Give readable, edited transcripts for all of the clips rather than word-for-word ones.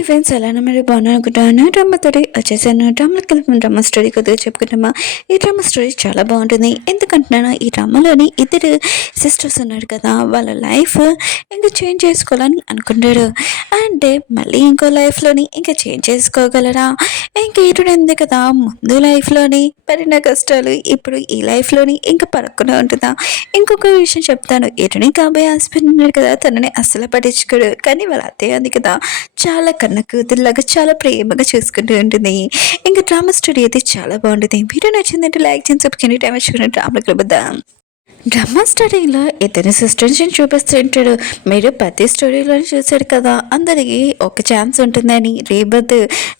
Hi friends, ఎలానో మీరు బాగున్నాను. డ్రామా తోటి వచ్చేసాను. డ్రామాకి కలిపి డ్రామా స్టోరీ కొద్దిగా చెప్పుకుంటామా. ఈ డ్రామా స్టోరీ చాలా బాగుంటుంది. ఎందుకంటున్నాను, ఈ డ్రామాలోని ఇద్దరు సిస్టర్స్ ఉన్నారు కదా, వాళ్ళ లైఫ్ ఇంకా చేంజ్ చేసుకోవాలని అనుకుంటారు. అంటే మళ్ళీ ఇంకో లైఫ్లోని ఇంకా చేంజ్ చేసుకోగలరా? ఇంకా ఇటు ఉంది కదా, ముందు లైఫ్లోని పడిన కష్టాలు ఇప్పుడు ఈ లైఫ్లోని ఇంకా పడకుండా ఉంటుందా? ఇంకొక విషయం చెప్తాను. ఇటుని కాబోయే హస్బెండ్ ఉన్నాడు కదా, తనని అస్సలు పట్టించుకోడు. కానీ వాళ్ళ అత్తయ్య ఉంది కదా, చాలా కన్న కూతురులాగా చాలా ప్రేమగా చూసుకుంటూ ఉంటుంది. ఇంకా డ్రామా స్టోరీ అయితే చాలా బాగుంటుంది. వీడియో నచ్చిందంటే లైక్ చేసి సబ్స్క్రైబ్ టైం వచ్చుకుని డ్రామా కలుద్దాం. డ్రామా స్టోరీలో ఇతని సిస్టర్స్ని చూపిస్తుంటాడు. మీరు ప్రతి స్టోరీలో చూశారు కదా, అందరికీ ఒక ఛాన్స్ ఉంటుందని రీబర్త్.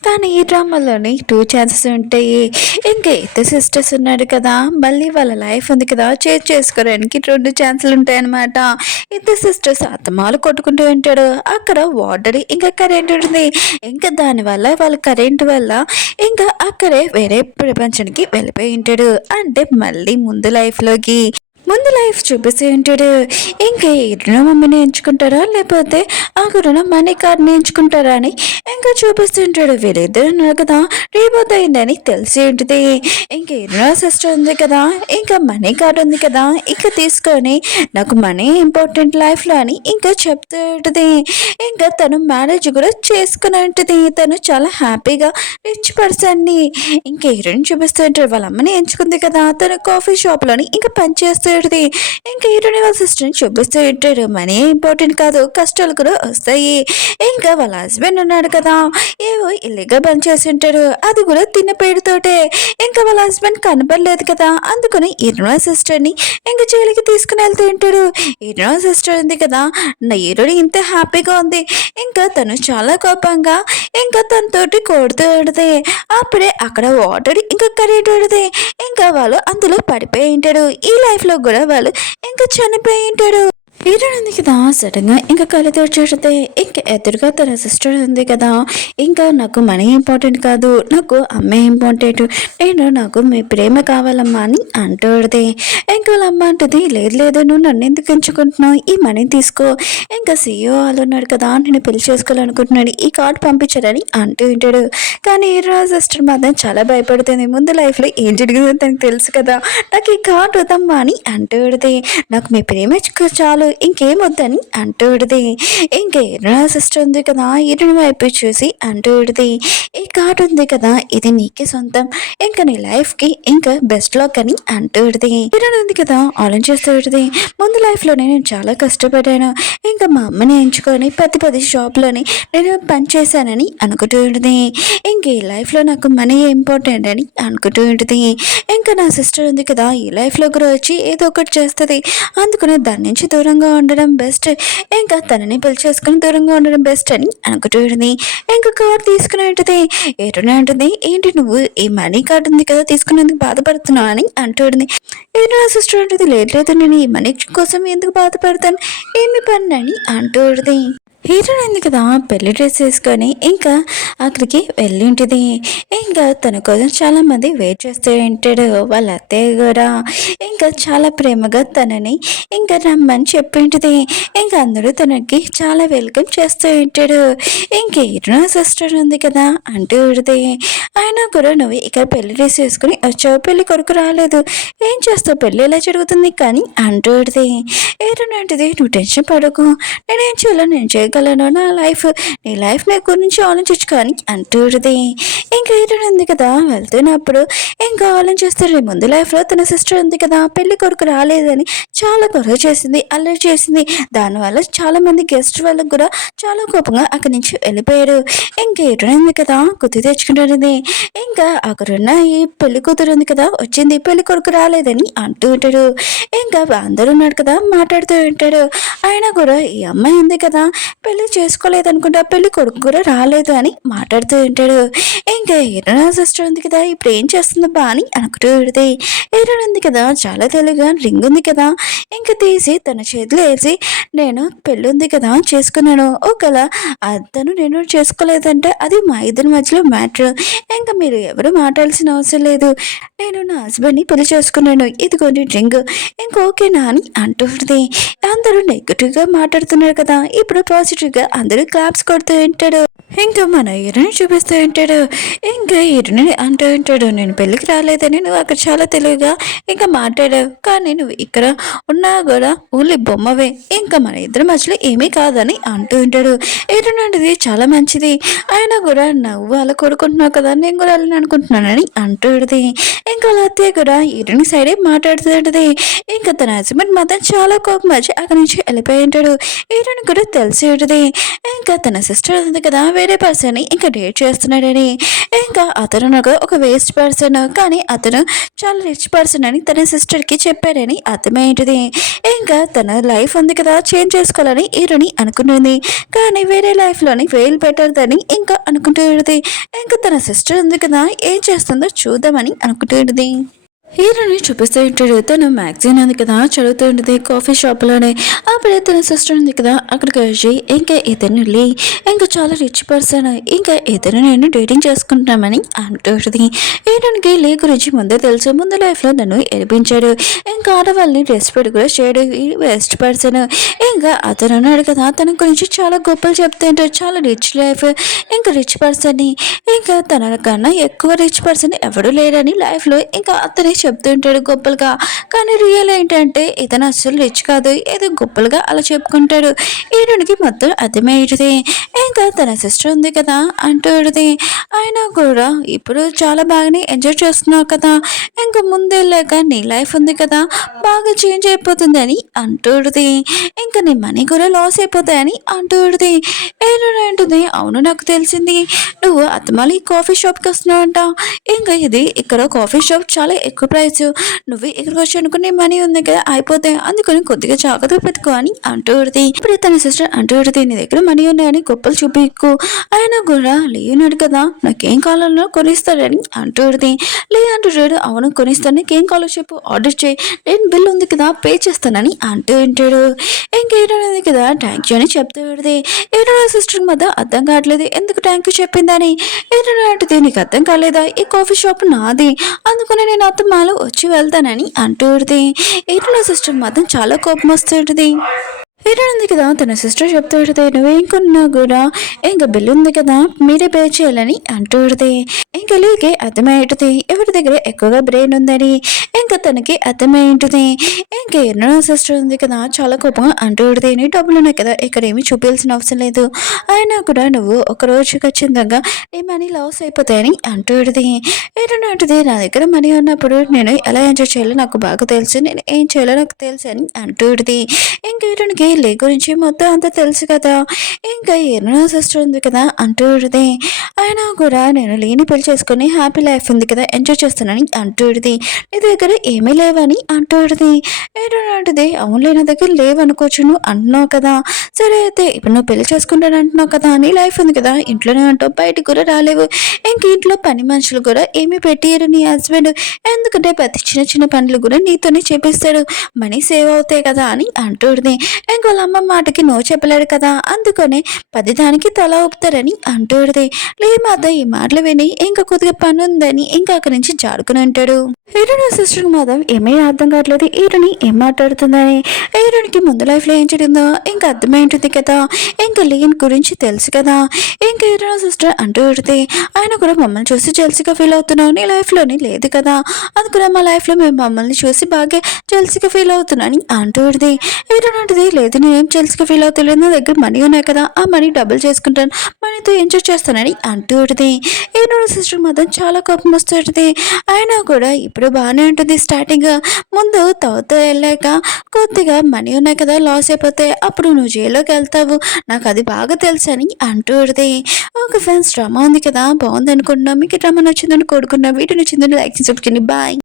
కానీ ఈ డ్రామాలోని 2 ఛాన్సెస్ ఉంటాయి. ఇంకా ఇద్దరు సిస్టర్స్ ఉన్నాడు కదా, మళ్ళీ వాళ్ళ లైఫ్ ఉంది కదా, చేంజ్ చేసుకోవడానికి 2 ఛాన్సులు ఉంటాయన్నమాట. ఇద్దరు సిస్టర్స్ అత్తమాలు కొట్టుకుంటూ ఉంటాడు. అక్కడ వాటర్ ఇంకా కరెంట్ ఉంటుంది. ఇంకా దానివల్ల వాళ్ళ కరెంట్ వల్ల ఇంకా అక్కడే వేరే ప్రపంచానికి వెళ్ళిపోయి ఉంటాడు. అంటే మళ్ళీ ముందు లైఫ్ చూపిస్తూ ఉంటాడు. ఇంకా ఎన్నో మమ్మీని ఎంచుకుంటారా, లేకపోతే అక్కడ మనీ కార్డ్ని ఎంచుకుంటారా అని ఇంకా చూపిస్తుంటాడు. వీళ్ళిద్దరు ఉన్నారు కదా, రీబర్త్ అయిందని తెలిసి ఉంటుంది. ఇంకా ఎన్నో సిస్టర్ ఉంది కదా, ఇంకా మనీ కార్డ్ ఉంది కదా, ఇంకా తీసుకొని నాకు మనీ ఇంపార్టెంట్ లైఫ్లో అని ఇంకా చెప్తూ ఉంటుంది. ఇంకా తను మ్యారేజ్ కూడా చేసుకుని ఉంటుంది. తను చాలా హ్యాపీగా రిచ్ పర్సన్ని ఇంకా హీరోయిన్ చూపిస్తూ ఉంటాడు. వాళ్ళ అమ్మని ఎంచుకుంది కదా, తను కాఫీ షాప్లోని ఇంకా పనిచేస్తూ ఉంటుంది. ఇంకా హీరోని వాళ్ళ సిస్టర్ని చూపిస్తూ ఉంటాడు. మనీ ఇంపార్టెంట్ కాదు, కష్టాలు కూడా వస్తాయి. ఇంకా వాళ్ళ హస్బెండ్ ఉన్నాడు కదా, ఏవో ఇల్లీగా బంద్ చేసి ఉంటాడు. అది కూడా తిన్న పేరుతోటే. ఇంకా వాళ్ళ హస్బెండ్ కనపడలేదు కదా, అందుకని హీరోని సిస్టర్ని ఇంకా జైలుకి తీసుకుని వెళ్తూ ఉంటాడు. హీరోని సిస్టర్ ఉంది కదా, నా హీరోని ఇంత హ్యాపీగా ఉంది. ఇంకా తను చాలా కోపంగా ఇంకా తనతోటి కొడుతూ ఉంటుంది. అప్పుడే అక్కడ వాటర్ ఇంకా కరెంట్ ఉంటుంది. ఇంకా వాళ్ళు అందులో పడిపోయి ఉంటాడు. ఈ లైఫ్లో కూడా వాళ్ళు ఇంకా చనిపోయి ఉంటాడు. హీరోయిన్ ఉంది కదా, సడన్గా ఇంకా కళ్ళతో చూడితే ఇంకా ఎదురుగా తన సిస్టర్ ఉంది కదా, ఇంకా నాకు మనీ ఇంపార్టెంట్ కాదు, నాకు అమ్మే ఇంపార్టెంట్, నాకు మీ ప్రేమ కావాలమ్మా అని అంటుంది. ఇంకా వాళ్ళ అమ్మ అంటుంది, లేదు లేదు, నువ్వు నన్ను ఎందుకు ఎంచుకుంటున్నావు, ఈ మనీ తీసుకో, ఇంకా సీఈఓ వాళ్ళు ఉన్నాడు కదా, నేను పెళ్లి చేసుకోవాలనుకుంటున్నాను, ఈ కార్డు పంపించారని అంటూ ఉంటాడు. కానీ హీరో సిస్టర్ మాత్రం చాలా భయపడుతుంది. ముందు లైఫ్లో ఏం జరిగిందో తనకు తెలుసు కదా, నాకు ఈ కార్డు వద్దమ్మా అని అంటుంది. నాకు మీ ప్రేమ చాలు, ఇంకేం వద్దని అంటూడిది. ఇంకా ఎన్నో సిస్టర్ ఉంది కదా, ఈయన వైపు చూసి అంటూడిది, ఈ కార్డు ఉంది కదా, ఇది నీకే సొంతం, ఇంకా నీ లైఫ్కి ఇంకా బెస్ట్ లాక్ అని అంటూడిది. ఈయన ఉంది కదా, ఆలోచిస్తూడిది, ముందు లైఫ్లోనే నేను చాలా కష్టపడ్డాను, ఇంకా మా అమ్మని ఎంచుకొని పది షాప్లోని నేను పనిచేశానని అనుకుంటూ ఉంటుంది. ఇంక ఈ లైఫ్లో నాకు మనీ ఇంపార్టెంట్ అని అనుకుంటూ ఉంటుంది. ఇంకా నా సిస్టర్ ఉంది కదా, ఈ లైఫ్లో కూడా వచ్చి ఏదో ఒకటి చేస్తుంది, అందుకని దాని నుంచి దూరంగా ఉండడం బెస్ట్, ఇంకా తనని పెళ్లి చేసుకుని దూరంగా ఉండడం బెస్ట్ అని అనుకుంటుంది. ఇంకా కార్డు తీసుకుని ఉంటుంది. ఏటనే ఉంటుంది, ఏంటి నువ్వు ఈ మనీ కార్డు ఉంది కదా తీసుకునేందుకు బాధపడుతున్నావు అని అంటుంది. ఏదో సిస్టర్ ఉంటుంది, లేదు నేను ఈ మనీ కోసం ఎందుకు బాధపడతాను, ఏమి పని అని అంటుంది. హీరోయిన్ ఉంది కదా, పెళ్లి డ్రెస్ వేసుకొని ఇంకా అక్కడికి వెళ్ళి ఉంటుంది. ఇంకా తన కోసం చాలా మంది వెయిట్ చేస్తూ ఉంటాడు. వాళ్ళ అత్తయ్య కూడా ఇంకా చాలా ప్రేమగా తనని ఇంకా రమ్మని చెప్పి ఉంటుంది. ఇంకా అందరూ తనకి చాలా వెల్కమ్ చేస్తూ ఉంటాడు. ఇంక హీరోయిన్ సిస్టర్ ఉంది కదా అంటూ ఉంటుంది, అయినా కూడా నువ్వు ఇక్కడ పెళ్లి డ్రెస్ వేసుకుని వచ్చావు, పెళ్లి కొడుకు రాలేదు, ఏం చేస్తావు, పెళ్ళి ఎలా జరుగుతుంది కానీ అంటూ ఉంటుంది. హీరోయిన్ అంటుంది, నువ్వు టెన్షన్ పడకు, నేనేం చేయాలో నేను చేయగలను, నా లైఫ్ నీ లైఫ్ నీ గురించి ఆలోచించు కానీ అంటుంది. ఇంకా హీరోయిన్ ఉంది కదా, వెళ్తున్నప్పుడు ఇంకా ఆలోచిస్తారు, ముందు లైఫ్లో తన సిస్టర్ ఉంది కదా, పెళ్లి కొడుకు రాలేదని చాలా గొడవ చేసింది, అల్లరి చేసింది, దానివల్ల చాలా మంది గెస్ట్ వాళ్ళకు కూడా చాలా కోపంగా అక్కడి నుంచి వెళ్ళిపోయారు. ఇంకా హీరోయిన్ ఉంది కదా, గుర్తు తెచ్చుకుంటుంది. ఇంకా అక్కడున్న ఈ పెళ్లి కూతురు ఉంది కదా, వచ్చింది, పెళ్లి కొడుకు రాలేదని అంటూ ఉంటాడు. ఇంకా అందరూ ఉన్నాడు కదా, మాట్లాడుతూ ఉంటాడు. అయినా కూడా ఈ అమ్మాయి ఉంది కదా, పెళ్లి చేసుకోలేదనుకుంటా, పెళ్లి కొడుకు కూడా రాలేదు అని మాట్లాడుతూ ఉంటాడు. ఇంకా హీరోయిన్ సిస్టర్ ఉంది కదా, ఇప్పుడు ఏం చేస్తుందబ్బా అని అనుకుంటూ ఉంటుంది. హీరోయిన్ ఉంది కదా, చాలా తెలివిగా రింగ్ ఉంది కదా, ఇంకా తీసి తన చేతిలో వేసి, నేను పెళ్ళి ఉంది కదా చేసుకున్నాను, ఒకవేళ అతను నేను చేసుకోలేదంటే అది మా ఇద్దరి మధ్యలో మ్యాటర్, ఇంకా మీరు ఎవరు మాట్లాడాల్సిన అవసరం లేదు, నేను నా హస్బెండ్ని పెళ్లి చేసుకున్నాను, ఇదిగోండి డ్రింక్, ఇంకోకేనా అని అంటుంది. అందరూ నెగిటివ్గా మాట్లాడుతున్నారు కదా, ఇప్పుడు పాజిటివ్గా అందరూ క్లాప్స్ కొడుతూ ఉంటాడు. ఇంకా మన హీరోని చూపిస్తూ ఉంటాడు. ఇంకా హీరోని అంటూ ఉంటాడు, నేను పెళ్ళికి రాలేదని నువ్వు అక్కడ చాలా తెలివిగా ఇంకా మాట్లాడావు, కానీ నువ్వు ఇక్కడ ఉన్నా కూడా ఓన్లీ బొమ్మవే, ఇంకా మన ఇద్దరి మధ్యలో ఏమీ కాదని అంటూ ఉంటాడు. హీరోని అంటది, చాలా మంచిది, అయినా కూడా నువ్వు అలా కోరుకుంటున్నావు కదా, నేను కూడా అలా అనుకుంటున్నానని అంటూ ఉంటుంది. ఇంకా అలా అత్తయ్య కూడా హీరోని సైడే మాట్లాడుతూ ఉంటుంది. ఇంకా తన హస్బెండ్ మాత్రం చాలా కోపం వచ్చి అక్కడి నుంచి వెళ్ళిపోయి ఉంటాడు. హీరోని కూడా తెలిసి ఉంటుంది ఇంకా తన సిస్టర్ ఉంది కదా, వేరే పర్సన్ ఇంకా డేట్ చేస్తున్నాడని. ఇంకా అతను నాకు ఒక వేస్ట్ పర్సన్, కానీ అతను చాలా రిచ్ పర్సన్ అని తన సిస్టర్కి చెప్పాడని అర్థమైంది. ఇంకా తన లైఫ్ ఉంది కదా చేంజ్ చేసుకోవాలని హీరోని అనుకున్నది, కానీ వేరే లైఫ్లోని వేలు పెట్టదని ఇంకా అనుకుంటుంది. ఇంకా తన సిస్టర్ ఉంది కదా ఏం చేస్తుందో చూద్దామని అనుకుంటుంది. హీరోని చూపిస్తూ ఉంటాడు. తను మ్యాగజైన్ ఉంది కదా చదువుతూ ఉంటుంది కాఫీ షాప్లోనే. అప్పుడే తన సిస్టర్ ఉంది కదా అక్కడికి వచ్చి, ఇంకా ఇతను వెళ్ళి ఇంకా చాలా రిచ్ పర్సన్, ఇంకా ఇతను నేను డేటింగ్ చేసుకుంటున్నామని అంటుంది. హీరోనికి లీ గురించి ముందే తెలుసు, ముందు లైఫ్లో నన్ను ఏడిపించాడు, ఇంకా ఆడవాళ్ళని రెస్పెక్ట్ కూడా చేయడు ఈ బెస్ట్ పర్సన్. ఇంకా అతను ఉన్నాడు కదా తన గురించి చాలా గొప్పలు చెప్తుంటాడు, చాలా రిచ్ లైఫ్, ఇంకా రిచ్ పర్సన్ని, ఇంకా తన కన్నా ఎక్కువ రిచ్ పర్సన్ ఎవడు లేడని లైఫ్లో ఇంకా అతనే చెప్తుంటాడు గొప్పలుగా. కానీ రియల్ ఏంటంటే ఇతను అస్సలు రిచ్ కాదు, ఏదో గొప్పలుగా అలా చెప్పుకుంటాడు. హీరోనికి మొత్తం అర్థమయ్యేది. ఇంకా తన సిస్టర్ ఉంది కదా అంటుంది, అయినా కూడా ఇప్పుడు చాలా బాగానే ఎంజాయ్ చేస్తున్నావు కదా, ఇంకా ముందెళ్ళాక నీ లైఫ్ ఉంది కదా బాగా చేంజ్ అయిపోతుందని అంటుంది. ఇంకా నీ మనీ కూడా లాస్ అయిపోతాయని అంటుంది. హీరోయిన్ అంటుంది, అవును నాకు తెలిసింది, నువ్వు అత్తమాలి కాఫీ షాప్కి వస్తున్నావు అంట, ఇంకా ఇది ఇక్కడ కాఫీ షాప్ చాలా ఎక్కువ ప్రైస్, నువ్వు ఇక్కడికి వచ్చి అనుకునే మనీ ఉంది కదా అయిపోతాయి, అందుకని కొద్దిగా జాగ్రత్త పెట్టుకో అని అంటుంది. ఇప్పుడు తన సిస్టర్ అంటుంది, నీ దగ్గర మనీ ఉన్నాయని గొప్పలు చూపించుకో, ఆయన కూడా లేనాడు కదా నాకేం కావాలన్నా కొనిస్తాడని అంటుంది. లే అంటాడు, అవును కొనిస్తాను, నీకేం కావాలో చెప్పు ఆర్డర్ చేయి, నేను బిల్ ఉంది కదా పే చేస్తానని అంటూ ఉంటాడు. ఇంకేంటనేది కదా థ్యాంక్ యూ అని చెప్తాడు. ఏడో సిస్టర్ మధ్య అర్థం కావట్లేదు ఎందుకు థ్యాంక్ యూ చెప్పిందని. ఏడో అంటుంది, నీకు అర్థం కాలేదా ఈ కాఫీ షాప్ నాది, అందుకని నేను అత్తమాలో వచ్చి వెళ్తానని అంటుంది. ఏడో సిస్టర్ మాత్రం చాలా కోపం వస్తుంటుంది. హీరోయిన్ ఉంది కదా తన సిస్టర్ చెప్తాడు, నువ్వేం కొన్నా కూడా ఇంకా బిల్లు ఉంది కదా మీరే పే చేయాలని అంటుంది. ఇంకా లేకే అర్థమయ్యేది ఎవరి దగ్గర ఎక్కువగా బ్రెయిన్ ఉందని ఇంకా తనకి అర్థమయ్యేది. ఇంకా ఎన్నో సిస్టర్ ఉంది కదా చాలా కోపంగా అంటుంది, నీ డబ్బులు ఉన్నాయి కదా ఇక్కడ ఏమి చూపించాల్సిన అవసరం లేదు, అయినా కూడా నువ్వు ఒక రోజు ఖచ్చితంగా నీ మనీ లాస్ అయిపోతాయని అంటుంది. హీరోయిన్ అంటుంది, నా దగ్గర మనీ ఉన్నప్పుడు నేను ఎలా ఎంజాయ్ చేయాలో నాకు బాగా తెలుసు, నేను ఏం చేయాలో నాకు తెలుసు అని అంటుంది. ఇంకా హీరోయిన్కి లే గురించి మొత్తం అంతా తెలుసు కదా, ఇంకా ఎన్నో సిస్టర్ ఉంది కదా అంటుంది. అయినా కూడా నేను లేని పెళ్లి చేసుకుని హ్యాపీ లైఫ్ ఉంది కదా ఎంజాయ్ చేస్తానని అంటుంది. నీ దగ్గర ఏమీ లేవని అంటుంది. ఏదో అంటుంది, అవునులే నా దగ్గర లేవనుకోవచ్చు నువ్వు అంటున్నావు కదా, సరే అయితే ఇప్పుడు నువ్వు పెళ్లి చేసుకుంటాను అంటున్నావు కదా, నీ లైఫ్ ఉంది కదా ఇంట్లోనే అంటావు బయటికి కూడా రాలేవు, ఇంక ఇంట్లో పని మనుషులు కూడా ఏమీ పెట్టియరు నీ హస్బెండ్, ఎందుకంటే ప్రతి చిన్న చిన్న పనులు కూడా నీతోనే చేపిస్తాడు, మనీ సేవ్ అవుతాయి కదా అని అంటుంది. ఇంక వాళ్ళ అమ్మ మాటకి నో చెప్పలేడు కదా, అందుకనే పదిదానికి తల ఊపుతారని అంటుంది. లేమాద ఈ మాటలు విని ఇంకా కొద్దిగా పని ఉందని ఇంకా అక్కడి నుంచి జారుకుని అంటాడు. హీరోని సిస్టర్ మాధవ్ ఏమీ అర్థం కావట్లేదు హీరోని ఏం మాట్లాడుతుందని. హీరోనికి ముందు లైఫ్లో ఏం జరిగిందో ఇంకా అర్థమైంటుంది కదా, ఇంకా లీన్ గురించి తెలుసు కదా. ఇంకా హీరోని సిస్టర్ అంటూ పెడితే, ఆయన కూడా మమ్మల్ని చూసి జెల్సీగా ఫీల్ అవుతున్నావు, నీ లైఫ్లోని లేదు కదా, అందుకనే మా లైఫ్లో మేము మమ్మల్ని చూసి బాగా జెల్సీగా ఫీల్ అవుతున్నాను అంటూ పెడితే, హీరోని అంటుంది, లేదు నేనేం జెల్సీగా ఫీల్ అవుతలేదు, నా దగ్గర మనీ ఉన్నాయి కదా ఆ మనీ డబుల్ చేసుకుంటాను, మనీతో ఎంజాయ్ చేస్తానని అంటూ ఉంటుంది. హీరోని సిస్టర్ మాత్రం చాలా కోపం వస్తుంది. అయినా కూడా ఇప్పుడు బాగానే ఉంటుంది స్టార్టింగ్, ముందు తవ్వుతూ వెళ్ళాక కొద్దిగా మనీ ఉన్నాయి కదా లాస్ అయిపోతే అప్పుడు నువ్వు జైల్లోకి వెళ్తావు, నాకు అది బాగా తెలుసు అని అంటూ ఉంటుంది. ఒక ఫ్రెండ్స్ డ్రామా ఉంది కదా బాగుంది అనుకుంటున్నాం, మీకు డ్రామా నచ్చిందని కోరుకున్నా, వీడియో నచ్చిందని లైక్ చేసి బాయ్.